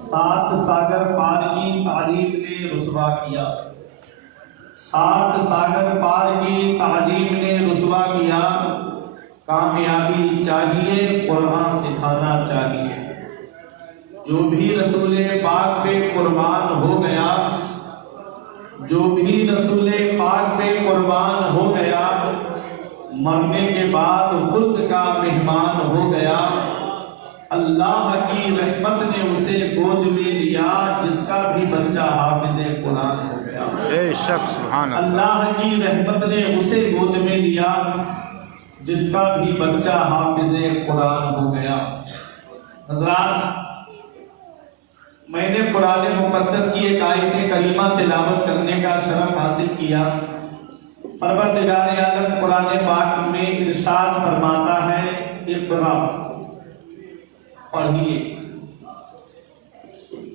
सात सागर पार की तालीम ने रुसवा किया। सात सागर पार की तालीम ने रुसवा किया। कामयाबी चाहिए, कुरान सिखाना चाहिए। जो भी रसूले पाक पे कुर्बान हो गया, जो भी रसूले पाक पे कुर्बान हो गया, मरने के बाद खुद का मेहमान हो गया। अल्लाह की रहमत ने उसे गोद में लिया, जिसका भी बच्चा हाफिज़े कुरान हो गया। बेशक सुभान अल्लाह की रहमत ने उसे गोद में लिया, जिसका भी बच्चा हाफिज़े कुरान हो गया। हज़रात, मैंने कुरान मुक़द्दस की एक आयत करीमा तिलावत करने का शरफ हासिल किया। परवरदिगार आलम कुरान पाक में इरशाद फरमाता है, इक़रा, पढ़िए।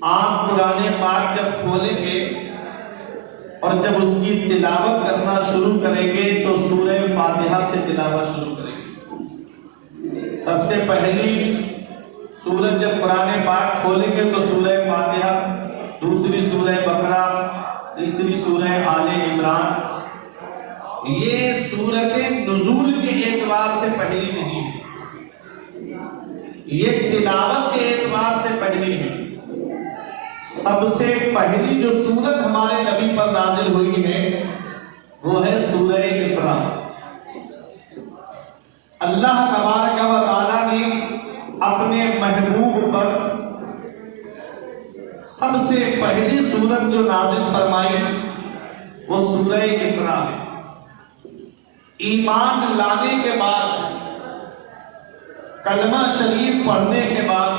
आप कुरान पाक जब खोलेंगे और जब उसकी तिलावत करना शुरू करेंगे तो सूरह फातिहा से तिलावत शुरू करेंगे। सबसे पहली सूरत जब कुरान पाक खोलेंगे तो सूरह फातिहा, दूसरी सूरह बकरा, तीसरी सूरह आले इमरान। ये सूरतें नुज़ूल के एतबार से पहली नहीं है, ये तिलावत के एतबार से पहली है। सबसे पहली जो सूरत हमारे नबी पर नाजिल हुई है वो है सूरह इक़रा। अल्लाह तबारक व तआला ने अपने महबूब पर सबसे पहली सूरत जो नाजिल फरमाई वो सूरह इक़रा है। ईमान लाने के बाद, कलमा शरीफ पढ़ने के बाद,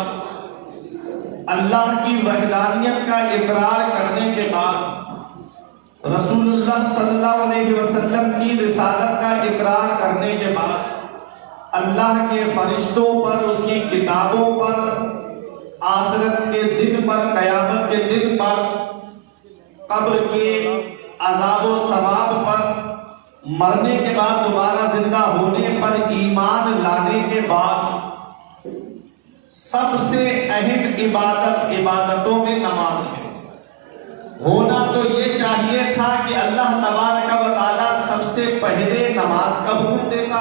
अल्लाह की वहदानियत का इकरार करने के बाद, रसूलुल्लाह सल्लल्लाहु अलैहि वसल्लम की रिसालत का इकरार करने के बाद, अल्लाह के फरिश्तों पर, उसकी किताबों पर, आखिरत के दिन पर, कयामत के दिन पर, कब्र के अज़ाब व सवाब पर, मरने के बाद दोबारा जिंदा होने पर ईमान लाने के बाद सबसे अहम इबादत इबादतों में नमाज है। होना तो ये चाहिए था कि अल्लाह तबारक व तआला सबसे पहले नमाज का हुक्म देता,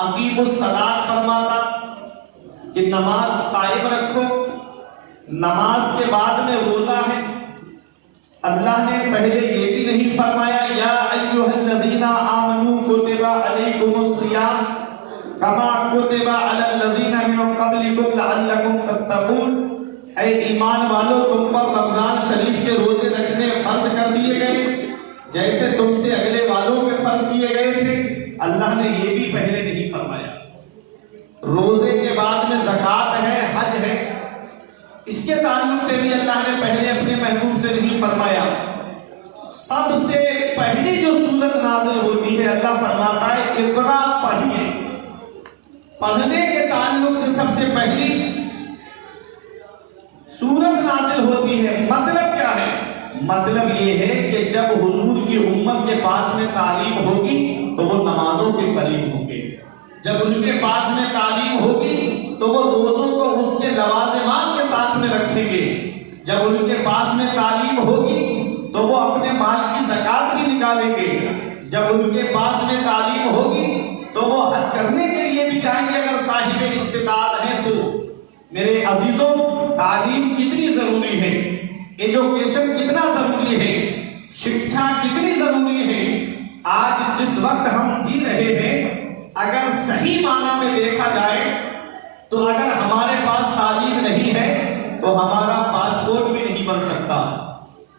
अकीमुस सलात फरमाता कि नमाज कायम रखो। नमाज के बाद में रोजा है। अल्लाह ने पहले ये भी नहीं फरमाया, या अय्युहल्लज़ीना आमनू कुतिबा अलैकुमुस सियाम कमा कुतिबा अलल लज़ीना मिन क़ब्लिकुम लअल्लकुम तत्तक़ून। ऐ ईमान वालों, तुम पर रमजान शरीफ के रोजे रखने फर्ज कर दिए गए जैसे तुमसे अगले वालों पे फर्ज किए गए थे। अल्लाह ने ये भी पहले नहीं फरमाया। रोजे के बाद में ज़कात है, हज है, इसके ताल्लुक से भी अल्लाह ने पहले अपने महबूब से नहीं फरमाया। सबसे पहली जो सूरत नाज़िल होती है, अल्लाह फरमाता है इक़रा, पढ़िए। पढ़ने के ताल्लुक से सबसे पहली सूरत नाज़िल होती है। मतलब क्या है? मतलब ये है कि जब हुजूर की उम्मत के पास में तालीम होगी तो वो नमाजों के करीब होंगे। जब उनके पास में तालीम होगी तो वो रोजों को उसके लवाज़िमात के साथ में रखेंगे। जब उनके पास में तालीम होगी तो वो अपने माल की ज़कात भी निकालेंगे। जब उनके पास में तालीम होगी तो वो हज करने के लिए भी जाएंगे अगर साहिब इस्तिताअत हैं तो। मेरे अजीजों, तालीम कितनी जरूरी है, एजुकेशन कितना जरूरी है, शिक्षा कितनी जरूरी है। आज जिस वक्त हम जी रहे हैं, अगर सही माना में देखा जाए तो अगर हमारे पास तालीम नहीं है तो हमारा पासपोर्ट भी नहीं बन सकता।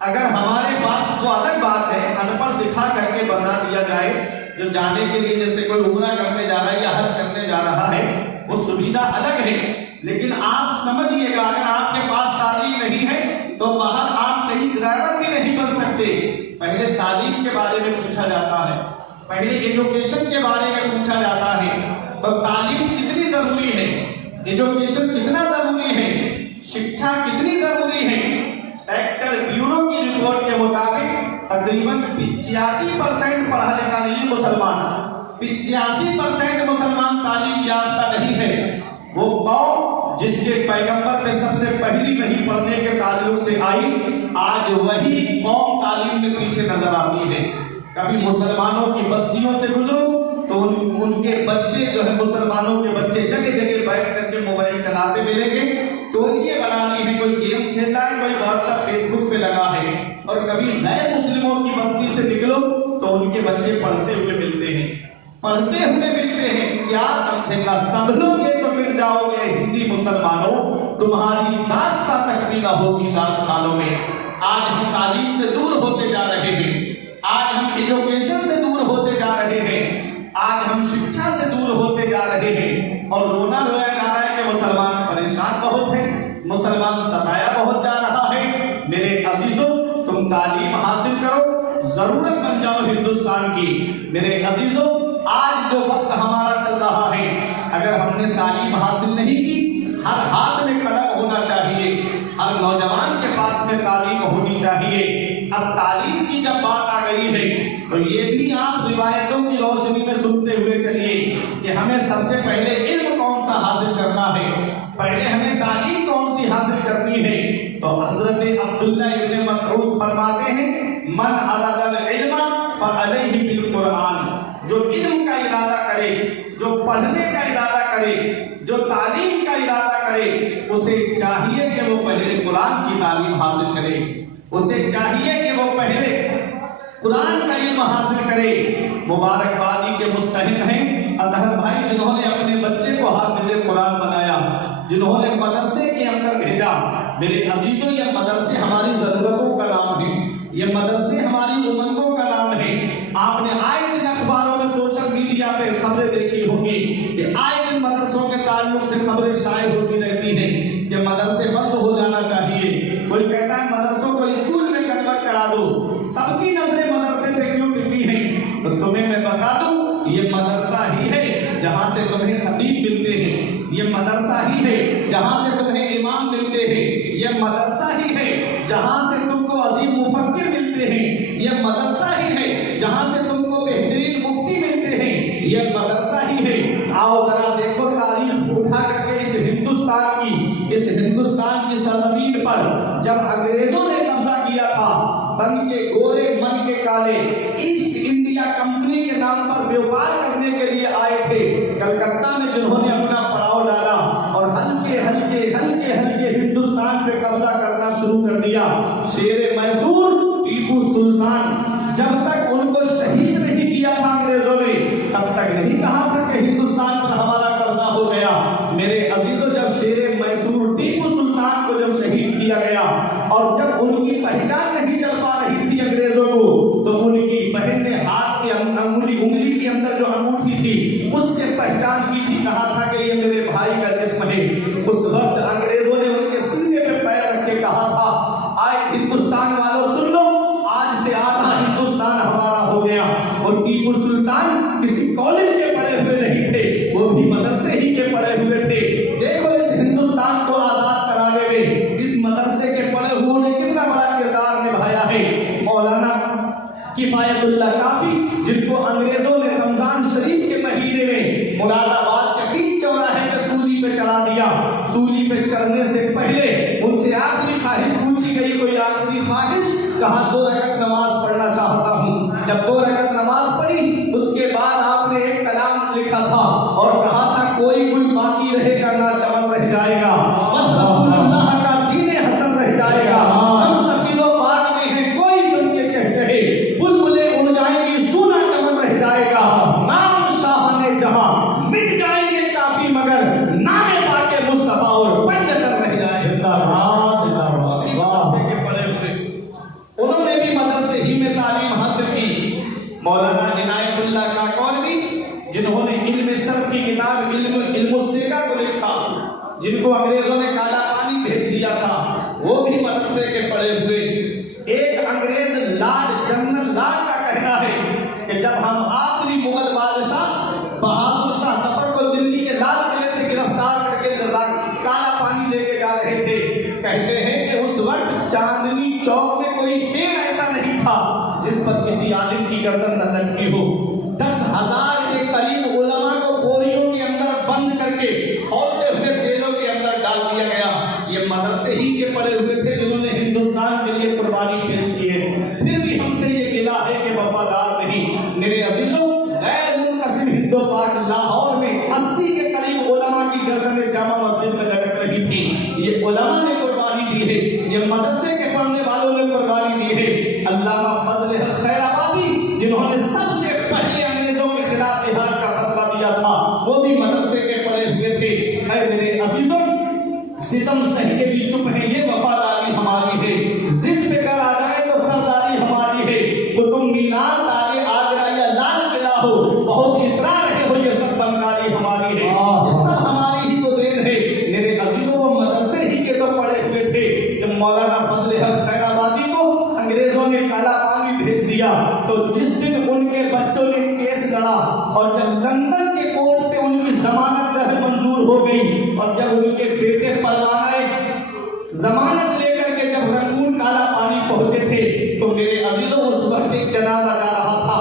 अगर हमारे पास, तो अलग बात है, अनपढ़ दिखा करके बना दिया जाए, जो जाने के लिए जैसे कोई उम्रा करने जा रहा है या हज करने जा रहा है, वो सुविधा अलग है। लेकिन आप समझिएगा, अगर आपके पास तालीम नहीं है तो बाहर आप कहीं ड्राइवर भी नहीं बन सकते। पहले तालीम के बारे में पूछा जाता है, पहले एजुकेशन के बारे में पूछा जाता है। तो तालीम कितनी जरूरी है, एजुकेशन कितना जरूरी है, शिक्षा कितनी जरूरी है। सेक्टर ब्यूरो की रिपोर्ट के मुताबिक तकरीबन 85% पढ़ा लिखा नहीं मुसलमान, 85% मुसलमान तालीम याफ्ता नहीं है। वो कौम जिसके पैगंबर पे सबसे पहली वही पढ़ने के ताल्लुक से आई, आज वही कौम तालीम में पीछे नजर आती है। कभी मुसलमानों की बस्तियों से गुजरो तो उनके बच्चे जो है, मुसलमानों के बच्चे जगह जगह बैठ करके मोबाइल चलाते मिलेंगे, टोलियां बना ली है, कोई गेम खेलता है, कोई व्हाट्सएप फेसबुक पे लगा है। और कभी गैर मुस्लिमों की बस्ती से निकलो तो उनके बच्चे पढ़ते हुए मिलते हैं, पढ़ते हुए मिलते हैं। क्या समझेगा, सब लोग ये तो मिट जाओगे हिंदी मुसलमानों, तुम्हारी दास्तां तक भी ना होगी दास्तानों में। आज हम तालीम से दूर होते जा रहे हैं, आज हम एजुकेशन से दूर होते जा रहे हैं, आज हम शिक्षा से दूर होते जा रहे हैं। और रोना रोया जा रहा है कि मुसलमान परेशान बहुत है, मुसलमान सताया बहुत जा रहा है। मेरे अजीजों, तुम तालीम हासिल करो, जरूरत बन जाओ हिंदुस्तान की। मेरे अजीजों, आज जो वक्त हमारा चल रहा है, अगर हमने तालीम हासिल नहीं की, हर हाथ में कलम होना चाहिए, हर नौजवान के पास में तालीम होनी चाहिए। अब तालीम की जब बात आ गई है तो ये भी आप रिवायतों की रोशनी में सुनते हुए चलिए कि हमें सबसे पहले इल्म कौन सा हासिल करना है, पहले हमें तालीम कौन सी हासिल करनी है। तो हजरत अब्दुल्ला इब्न मसऊद फरमाते हैं, मन अरादल इल्म फअलैहि बिल कुरान। जो इल्म का इरादा करे, जो पढ़ने का इरादा करे, जो तालीम का इरादा करे, उसे चाहिए कि वो पहले कुरान की तालीम हासिल करे, उसे चाहिए कि वो पहले कुरान का इल्म हासिल करे। मुबारकबादी के मुस्तहिक हैं अतहर भाई, जिन्होंने अपने बच्चे को हाफिज कुरान बनाया, जिन्होंने मदरसे के अंदर भेजा। मेरे अजीजों, ये मदरसे हमारी जरूरतों का नाम है, ये मदरसे हमारी उमंगों का नाम है। आपने आए दिन अखबारों में, सोशल मीडिया पे खबरें देखी होंगी कि आए दिन मदरसों के ताल्लुक से खबरें शाये होती रहती हैं कि मदरसे बंद हो जाना चाहिए। कोई कहता है मदरसों को स्कूल में कन्वर्ट करा दो। सबकी नजरें मदरसे पे क्यों टिकी हैं? तो तुम्हें मैं बता दूं, ये मदरसा ही है जहां से तुम्हें खतीब मिलते हैं, ये मदरसा ही है जहां से तुम्हें इमाम मिलते हैं, ये मदरसा ही है जहां से तुमको अजीम मुफक्किर मिलते हैं, ये मदरसा ही है जहां से तुमको बेहतरीन मुफ्ती मिलते हैं, ये मदरसा ही है। आओ जरा देखो तारीख उठा करके इस हिंदुस्तान की सरजमीन पर जब अंग्रेजों ने कब्जा किया था, तन के गोरे मन के काले ईस्ट इंडिया कंपनी के नाम पर व्यापार करने के लिए आए थे कलकत्ता में, जिन्होंने अपना पड़ाव डाला और हल्के हल्के हल्के हल्के हिंदुस्तान पे कब्जा करना शुरू कर दिया। शेर मैसूर टीपू सुल्तान, जब तक उनको शहीद नहीं किया था अंग्रेजों ने, तब तक नहीं कहा था कि हिंदुस्तान पर हमारा कब्जा हो गया। मेरे अजीजों, जब शेर मैसूर टीपू सुल्तान को जब शहीद किया गया और जब उनकी पहचान नहीं चल पा रही थी अंग्रेजों को, तो उनकी बहन ने हाथ की उंगली के अंदर जो अंगूठी थी उससे पहचान की थी, कहा था कि ये मेरे भाई का जिस्म है। उस वक्त अंग्रेजों ने उनके सीने पे पैर रख के कहा था, आए हिंदुस्तान वालों सुन लो, आज से आधा हिंदुस्तान हमारा हो गया। और टीपू सुल्तान किसी कॉलेज के पढ़े हुए नहीं थे, वो भी मदरसे ही के पढ़े हुए थे। देखो इस हिंदुस्तान को आजाद कराने में इस मदरसे के पढ़े हुए ने कितना बड़ा किरदार निभाया है। मौलाना किफायतुल्लाह काफी, जिनको अंग्रेजों ने रमजान शरीफ के महीने में मुरादाबाद के बीच चौराहे पे सूली पे चढ़ा दिया। सूली पे चढ़ने से पहले उनसे आखिरी ख्वाहिश पूछी गई, कोई आखिरी ख्वाहिश? कहा 2 रकअत नमाज पढ़ना चाहता हूँ। जब 2 रकअत नमाज पढ़ी, उसके बाद आपने एक कलाम लिखा था और कहा था, कोई गुल बाकी रहेगा ना चमन रह जाएगा, बस रसूलुल्लाह का दीन हसन रह जाएगा। हम सफीरों पाक में हैं, कोई बन के चहचहे, बुलबुलें उड़ जाएंगी, सूना चमन रह जाएगा। नाम शाहाने जहां मिट जाएंगे काफी, मगर नामे पाके मुस्तफा और पंजतन रह जाएगा। उन्होंने भी मदरसे ही में तालीम हासिल की। मौलाना इनायतुल्लाह काकौनवी, जिन्होंने इल्म सर्फ की किताब इल्मुस्सेका को लिखा, जिनको अंग्रेजों ने काला पानी भेज दिया था, वो भी मदरसे के पढ़े हुए। एक अंग्रेज लॉर्ड जनरल लॉर्ड का कहना है कि जब हम आखिरी मुगल बादशाह बहादुर शाह जफर को दिल्ली के लाल किले से गिरफ्तार करके काला पानी लेके जा रहे थे, कहते हैं कि उस वक्त चांदनी चौक में कोई पेड़ ऐसा नहीं था जिस पर किसी आदमी की गर्दन न लटकी हो। 10,000 के करीब उलमा को बोरियों के अंदर बंद करके खौलते हुए तेलों के अंदर ये मदरसे ही के पढ़े हुए थे जिन्होंने हिंदुस्तान के लिए कुर्बानी पेश की है। फिर भी हमसे ये गिला है कि वफादार नहीं। मेरे अजीजों, गैर मुनक़सिम हिंदो पाक लाहौर में 80 के करीब उलमा की गर्दनें जामा मस्जिद में लटक रही थी। ये उलमा ने कुर्बानी दी है, ये मदरसे के पढ़ने वालों ने कुर्बानी दी है। अल्लामा फजल अल खैराबादी जिन्होंने सबसे पहले अंग्रेजों के खिलाफ जिहाद का फतवा दिया था, वो भी मदरसे के पढ़े हुए थे। ऐ मेरे अजीजों, सितम सह के भी चुप है, ये वफादारी हमारी है। जिद पे कर आ जाए तो सरदारी हमारी है। कुतुब मीनार, ताज आगरा या लाल किला हो, बहुत इतरा रहे हो, ये सब फनकारी हमारी है, ये सब हमारी ही तो देन है। मेरे अजीजों, वो मदरसे ही के तो पढ़े हुए थे। जब मौलाना फजल अल खैराबादी को अंग्रेजों ने काला पानी भेज दिया, तो जिस दिन उनके बच्चों ने केस लड़ा और जब लंदन के कोर्ट से उनकी जमानत मंजूर हो गई और जब उनके बेटे परवाना जमानत लेकर के जब रंगून काला पानी पहुंचे थे, तो मेरे अजीजों उस वक्त एक जनाजा जा रहा था।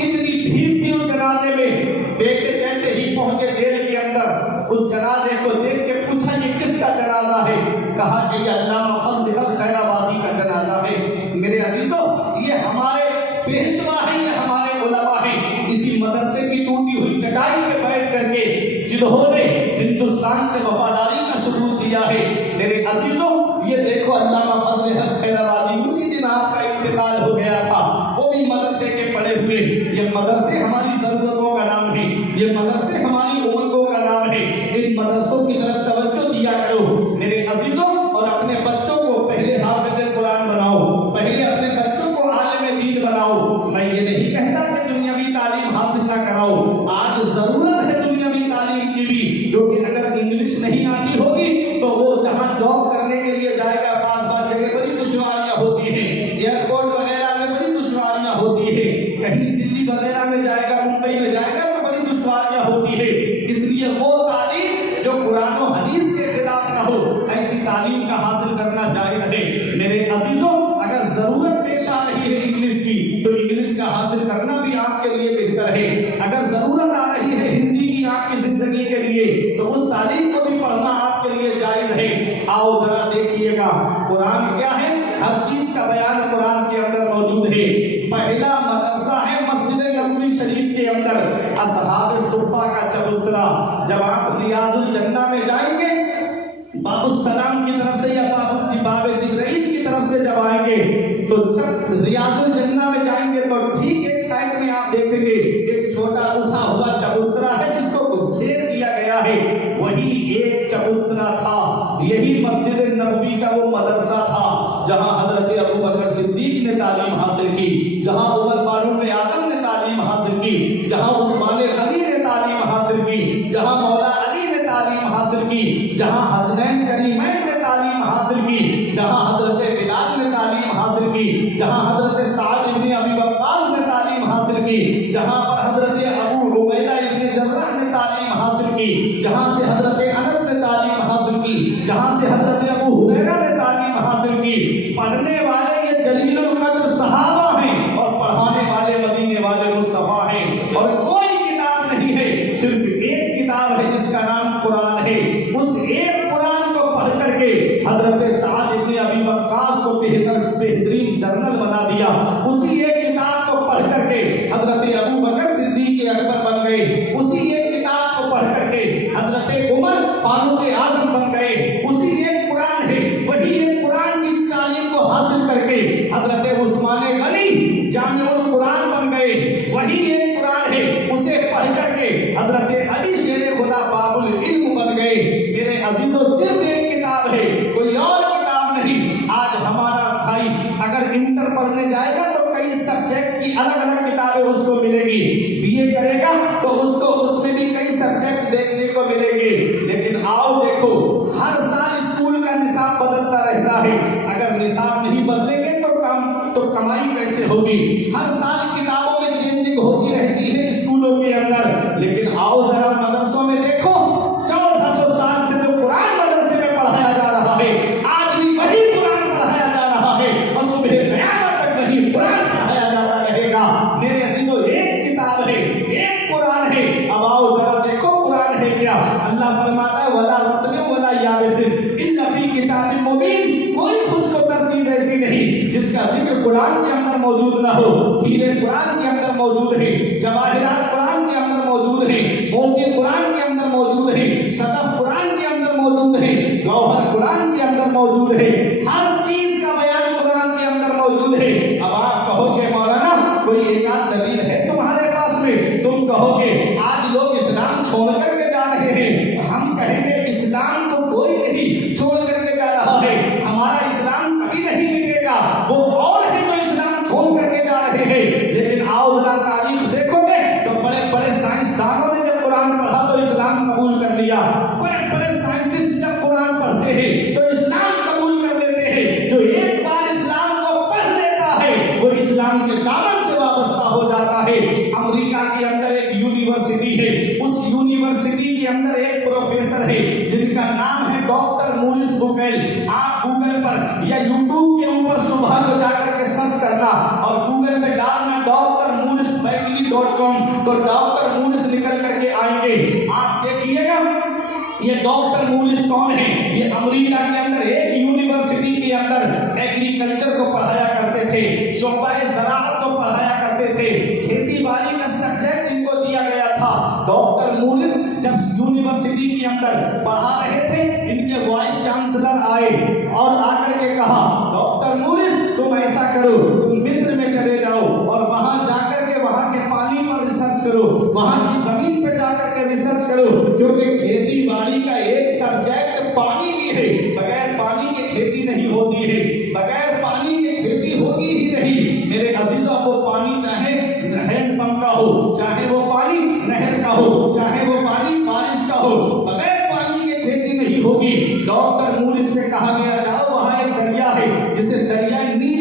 इतनी भीड़ थी उस जनाजे में। बेटे जैसे ही पहुंचे जेल के अंदर, उस जनाजे को देख के पूछा ये किसका जनाजा है? कहा कि ये अल्लामा फजल अल खैराबादी का जनाजा है। मेरे अजीजों, ये हमारे पेशवा है, ये हमारे उलमा है। इसी मदरसे की टूटी हुई चटाई पे बैठ करके जिन्होंने हिंदुस्तान से वफादारी का सबूत दिया है। मेरे अजीजों, ये देखो अल्लामा फजल अल खैराबादी, उसी दिन आपका इंतकाल हो गया था, वो भी मदरसे के पढ़े हुए। ये मदरसे हमारी जरूरतों का नाम है, ये मदरसे हमारी उमंगों का नाम है। इन मदरसों की तरफ तवज्जो दिया करो मेरे अजीजों, और अपने बच्चों को पहले हाफिज़ कुरान बनाओ, पहले अपने बच्चों को आलिम दीन बनाओ। मैं ये नहीं कहता कि दुनियावी तालीम हासिल ना कराओ, आज जरूरत है दुनियावी तालीम की भी, क्योंकि अगर इंग्लिश नहीं आती होगी तो वो जहाँ जॉब करने के लिए जाएगा, पास जगह बड़ी दुश्वारियां होती हैं, एयरपोर्ट वगैरह में बड़ी दुश्वारियां होती है, कहीं दिल्ली वगैरह में जाएगा, मुंबई में जाएगा तो बड़ी दुश्वारियां होती है। इसलिए वो तालीम जो कुरान और हदीस के खिलाफ ना हो, ऐसी तालीम का हासिल करना जायज है। मेरे अजीजों, अगर जरूरत पेश आ रही है इंग्लिश की, तो इंग्लिश का हासिल करना भी आपके लिए बेहतर है। अगर जरूरत आ रही है हिंदी की आपकी जिंदगी के लिए, तो उस तालीम को भी पढ़ना आपके लिए जायज है। आओ जरा देखिएगा कुरान क्या है, हर चीज का बयान कुरान के अंदर मौजूद है। पहला मदरसा है मस्जिद नबवी शरीफ के अंदर, असहाब सुफ़ा का चबूतरा। जब आप रियाजुल जन्ना में जाएंगे, बाबुस्सलाम की तरफ से या बाबे जिब्राइल की तरफ से जब आएंगे, तो जब रियाजुल जन्ना में जाएंगे तो ठीक एक साइड में आप देखेंगे एक छोटा उठा हुआ चबूतरा है जिसको घेर दिया गया है, वही एक चबूतरा था। यही मस्जिद नबवी का वो मदरसा था जहां हजरत अबू बकर सिद्दीक ने तालीम हासिल की, जहां उमर फारूक आजम ने तालीम हासिल की, जहां उस्मान गनी ने तालीम हासिल की, जहां मौला अली ने तालीम हासिल की, जहां हसनैन करीमैन ने तालीम हासिल की, जहां हजरत बिलाल ने तालीम हासिल की, जहां हजरत साद इब्न अबी वक्कास ने तालीम हासिल की, जहां पर हजरत अबू उबैदा इब्न जर्राह ने तालीम हासिल की, जहां से हजरत अनस ने तालीम हासिल की, जहां से हजरत अबू हुरैरा ने तालीम हासिल की। पढ़ने वाले ये जलीलुल कद्र सहाबा हैं और पढ़ाने वाले मदीने वाले मुस्तफा हैं। और कोई किताब नहीं है, सिर्फ एक किताब है जिसका नाम कुरान है। उस एक कुरान को पढ़ करके हजरत साद इब्न अबी वक्कास को बेहतरीन जर्नल बना दिया। उसी एक किताब को पढ़ करके हजरत अबू बकर सिद्दीक अकबर बन गए। उसी एक किताब को पढ़ करके हजरत उमर फारूक आजम बन गए। उसी एक कुरान है, वही एक कुरान की तालीम को हासिल करके हजरत उस्मान गनी जामिउल कुरान बन गए। वही एक कुरान है, उसे पढ़ करके हजरत अली शेर खुदा बाबुल इल्म बन गए। मेरे अजीजों, सिर्फ एक किताब है, कोई और किताब नहीं। आज हमारा भाई अगर इंटर पढ़ने जाएगा तो कई सब्जेक्ट की अलग अलग किताबें उसको मिलेगी। बीए करेगा तो उसको उसमें भी कई सब्जेक्ट देखने को मिलेंगे। लेकिन आओ देखो, हर साल स्कूल का निसाब बदलता रहता है। अगर निसाब नहीं बदलेंगे तो कमाई कैसे होगी? हर साल किताबों में चेंजिंग होती रहती है स्कूलों के अंदर। लेकिन आओ जरा मदरसों में देखो, 1400 साल से जो कुरान मदरसे में पढ़ाया जा रहा है, आज भी वही कुरान पढ़ाया जा रहा है और सुबह क़यामत तक वही कुरान पढ़ाया जाता रहेगा। मेरे अजीजों, एक किताब है, एक कुरान है। अब आओ जरा देखो कुरान है क्या। अल्लाह फरमाता है, वला रत्न वला याबिसिन इल्ला फी किताब मुबीन, कोई खुशखबर चीज ऐसी नहीं जिसका जिक्र कुरान के अंदर मौजूद ना हो। हीरे कुरान के अंदर मौजूद है, जवाहिरात कुरान के अंदर मौजूद है, मोती कुरान के अंदर मौजूद है, सदफ कुरान के अंदर मौजूद है, गौहर कुरान के अंदर मौजूद है, हर चीज का बयान कुरान के अंदर मौजूद है। अब आप कहोगे मौलाना कोई एक आध दलील है तुम्हारे पास में, तुम कहोगे आज लोग इस्लाम छोड़ करके जा रहे हैं, हम कहेंगे इस्लाम को कोई नहीं छोड़ करके जा रहा है, हमारा इस्लाम कभी नहीं मिटेगा, वो और है जो इस्लाम छोड़ करके जा रहे हैं। लेकिन आओ जरा तारीख देखोगे तो बड़े बड़े साइंसदानों ने जब कुरान पढ़ा तो इस्लाम कबूल कर लिया, बड़े बड़े साइंटिस्ट जब कुरान पढ़ते हैं तो इस्लाम कबूल कर लेते हैं। जो एक बार इस्लाम को पढ़ लेता है वो इस्लाम के दामन से वाबस्ता हो जाता है। अमेरिका के अंदर एक यूनिवर्सिटी है, उस यूनिवर्सिटी के अंदर एक प्रोफेसर है जिनका नाम है डॉक्टर मोरिस बुकेल। आप गूगल पर या यूट्यूब के ऊपर सुबह को जाकर के सर्च करना और गूगल में डालना drmurisfaculty.com तो डॉक्टर मोरिस निकल करके आएंगे। आप देखिएगा ये डॉक्टर मोरिस कौन है। ये अमेरिका के अंदर एक यूनिवर्सिटी के अंदर एग्रीकल्चर को पढ़ाया करते थे, शोबाए ज़राअत को पढ़ाया करते थे, खेती बाड़ी का सब्जेक्ट इनको दिया गया था। डॉक्टर मोरिस जब यूनिवर्सिटी के अंदर पढ़ा रहे थे, इनके वाइस चांसलर आए और आकर के कहा डॉक्टर मोरिस तुम ऐसा करो, तुम मिस्र में चले जाओ और वहां जाकर के वहां के पानी पर रिसर्च करो, वहां की जमीन पे जाकर के रिसर्च करो, क्योंकि खेती बाड़ी का एक सब्जेक्ट पानी भी है, बगैर पानी के खेती नहीं होती है, बगैर पानी के खेती होगी ही नहीं। मेरे अजीजों वो पानी चाहे हैंडपंप का हो, चाहे वो पानी नहर का हो, चाहे वो पानी बारिश का हो, बगैर पानी के खेती नहीं होगी। डॉक्टर मोरिस से कहा गया जाओ वहां एक दरिया है जिसे दरियाए नील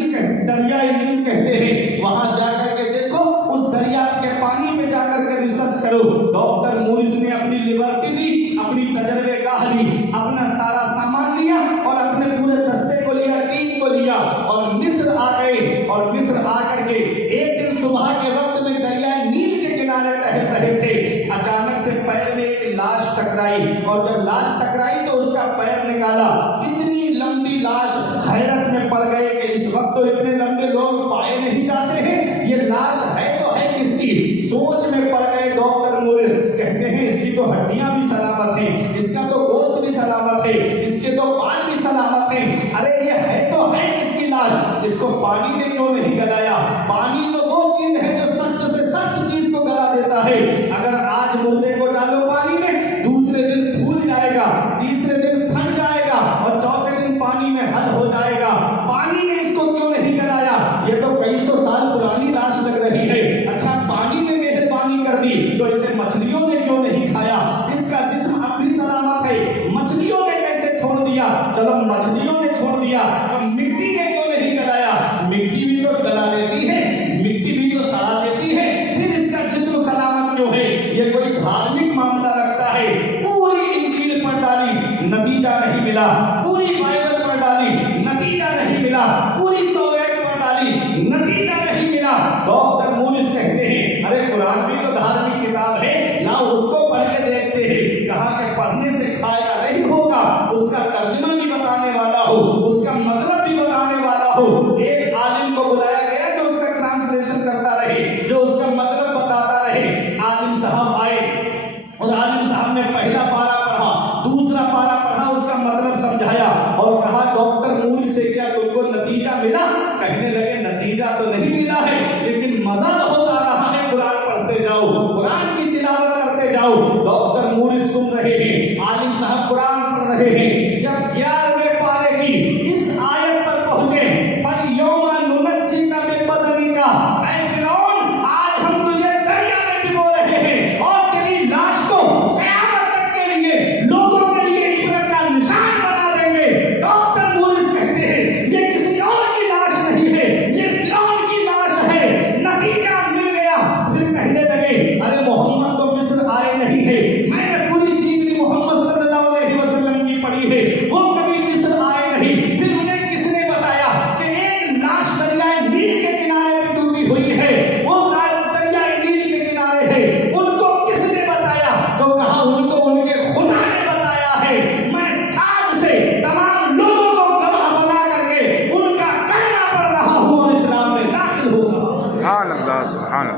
कहते हैं, वहां जाकर के देखो, उस दरिया के पानी में जाकर के रिसर्च करो। डॉक्टर मोरिस ने अपनी लिबर्टी दी, अपनी तजर्बेगाह ली, अपना सारा सामान लिया और अपने पूरे दस्ते को लिया, टीम को लिया और मिस्र आ गए। और मिस्र आकर के एक दिन सुबह के वक्त में दरियाए नील के किनारे टहल रहे थे, अचानक से पैर में एक लाश टकराई और जब लाश टकराई तो उसका पैर निकाला। इतनी लंबी लाश, हैरत में पड़ गए कि इस वक्त तो इतने लंबे लोग पाए नहीं जाते हैं, ये लाश है तो है किसकी। सोच में पड़ गए डॉक्टर मोरिस, कहते हैं इसकी तो हड्डियां भी सलामत हैं, इसका तो गोश्त भी सलामत है, इसके तो बाल भी सलामत हैं, अरे ये है तो है किसकी लाश, इसको पानी ने क्यों नहीं गलाया। पानी तो वो चीज है जो सख्त से सख्त चीज को गला देता है। अगर आज मुर्दे को डालो पानी में, दूसरे दिन फूल जाएगा, तीसरे दिन फट जाएगा और चौथे दिन पानी में हल हो जाएगा। पानी ने इसको क्यों नहीं गलाया। ये तो कई सौ साल पुरानी लाश लग रही है, अच्छा पानी ने मेहरबानी कर दी तो इसे मछलियों ने क्यों नहीं खाया। इसका जिस्म अब भी सलामत है, मछलियों ने कैसे छोड़ दिया। चलो मछलियों ने छोड़ दिया, तो मिट्टी ने क्यों नहीं गलाया। मिट्टी भी तो गला देती है, मिट्टी भी तो सड़ा देती है, फिर इसका जिस्म सलामत क्यों है। ये कोई धार्मिक मामला रखता है। पूरी इंजील पर डाली, नतीजा नहीं मिला, पूरी बाइबल पर डाली, नतीजा नहीं मिला, पूरी तौरात पर डाली, नतीजा नहीं मिला। डॉक्टर मोरिस कहते हैं अरे कुरान भी तो धार्मिक किताब है, लाओ उसको पढ़ के देखते हैं। कहा कि पढ़ने से फायदा नहीं होगा, उसका तर्जुमा भी बताने वाला हो, उसका मतलब भी बताने वाला हो। एक आलिम को बुलाया गया जो उसका ट्रांसलेशन करता रहे, जो उसका मतलब बताता रहे। आलिम साहब आए और आलिम साहब ने पहला पारा पढ़ा, दूसरा पारा पढ़ा, उसका मतलब समझाया और कहा डॉक्टर मोरिस से क्या तुमको नतीजा मिला। कहने लगे नतीजा तो नहीं मिला है, लेकिन मजा बहुत आ रहा है, कुरान पढ़ते जाओ, कुरान की तिलावत करते जाओ। डॉक्टर मोरिस सुन रहे हैं, आलिम साहब कुरान पढ़ रहे हैं। जब 11वें पारे की इस आयत पर पहुंचे, फलयौमा नुनज्जिका बिबदनिका, ऐ फिरौन आज हम तुझे दरिया में डुबो रहे हैं और तेरी लाश को कयामत तक के लिए लोगों के लिए इबरत का निशान बना देंगे। डॉक्टर मोरिस कहते हैं ये किसी और की लाश नहीं है, ये फिरौन की लाश है। नतीजा मिल गया। फिर कहने लगे अरे मोहम्मद तो मिस्र आए नहीं है, मैंने पूरी जिंदगी मोहम्मद सल्लल्लाहु अलैहि वसल्लम की पढ़ी है, वो कभी सुभान अल्लाह सुभान अल्लाह।